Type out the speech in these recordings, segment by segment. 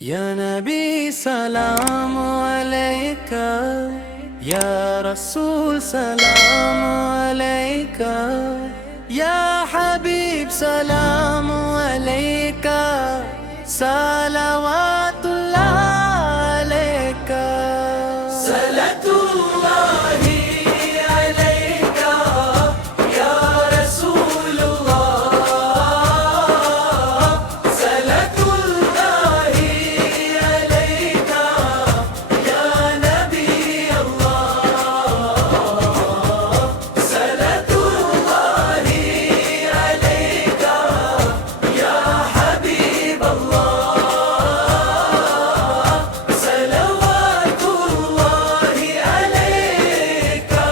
या नबी सलाम अलैका, या रसूल सलाम अलैका, या हबीब सलाम अलैका, सलावातुल्लाह अलैका, सलातुल्लाहि अलैका, या रसूलुल्लाह, सलातुल्लाहि अलैका, या नबी अल्लाह, सलातुल्लाहि अलैका, या हबीब अल्लाह, सलावातुल्लाहि अलैका।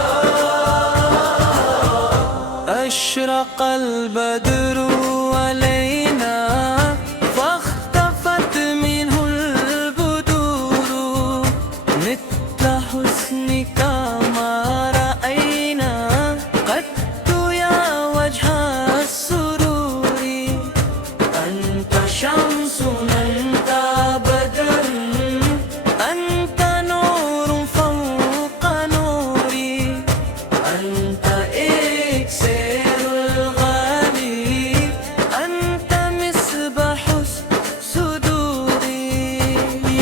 अशरक़ल बद्रु अलैना फ़ख्तफ़त मिन्हुल बुदूरु, मिस्ल हुस्निका मा रअयना क़त्तु या वजह अस्सुरूरि, अंत शम्सुन अंत बद्रुन, अंत नूरुन फ़ौक़ नूरी, अंत इक्सिरुल ग़ाली, अंत मिस्बाहुस सुदूरी।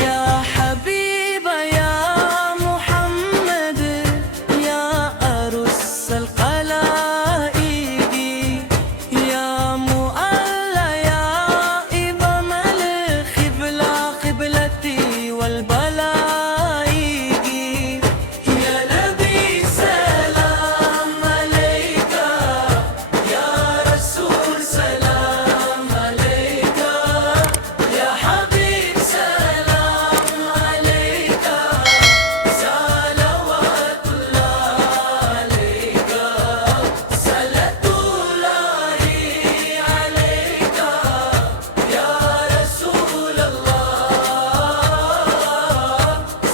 या हबीब या मुहम्मद, या अरुस्सल क़लाइदी, या मुअल्ला या इमामल क़िबला क़िबलती वल बलाइगी। या नबी सलाम अलैका, या रसूल सलाम अलैका, या हबीब सलाम अलैका, सलावातुल्लाह अलैका, सलातुल्लाहि अलैका, या रसूल अल्लाह,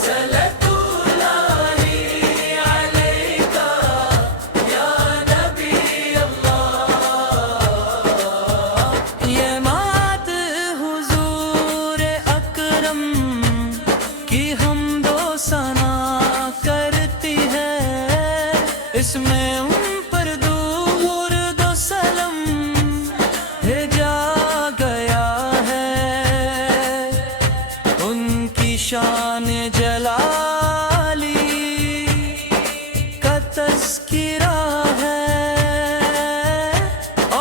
सलातुल्लाहि अलैका, या नबी अल्लाह। ये मात हुजूर अकरम की हमदो सना करती है, इसमें उन पर दुरूद व सलाम भेजा गया है। उनकी शान जलाली का तज़किरा है,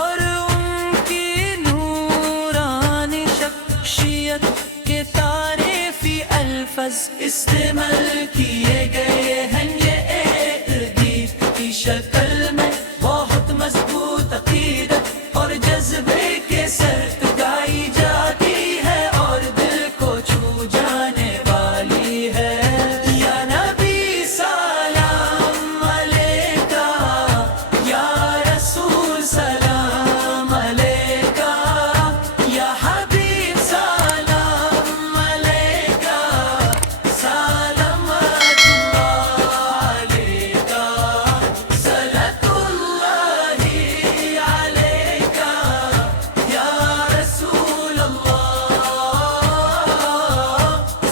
और उनकी नूरानी शख्सियत के तारीफ़ी अल्फज़ इस्तेमाल किए गए हैं। ये एक गीत की शक्ल में बहुत मज़बूत अक़ीदत और जज्बे के साथ गाई जाती है, और दिल को छू जाने वाली है। या नबी सलाम अलैका, या रसूल सलाम अलैका, या हबीब सलाम अलैका, सलावातुल्लाह अलैका, सलातुल्लाहि अलैका, या रसूल अल्लाह,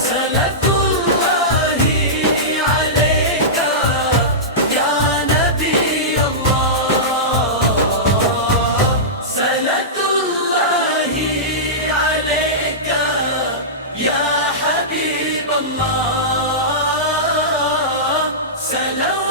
सलातुल्लाहि अलैका, या नबी अल्लाह, सलातुल्लाहि अलैका, या हबीब अल्लाह, सलाम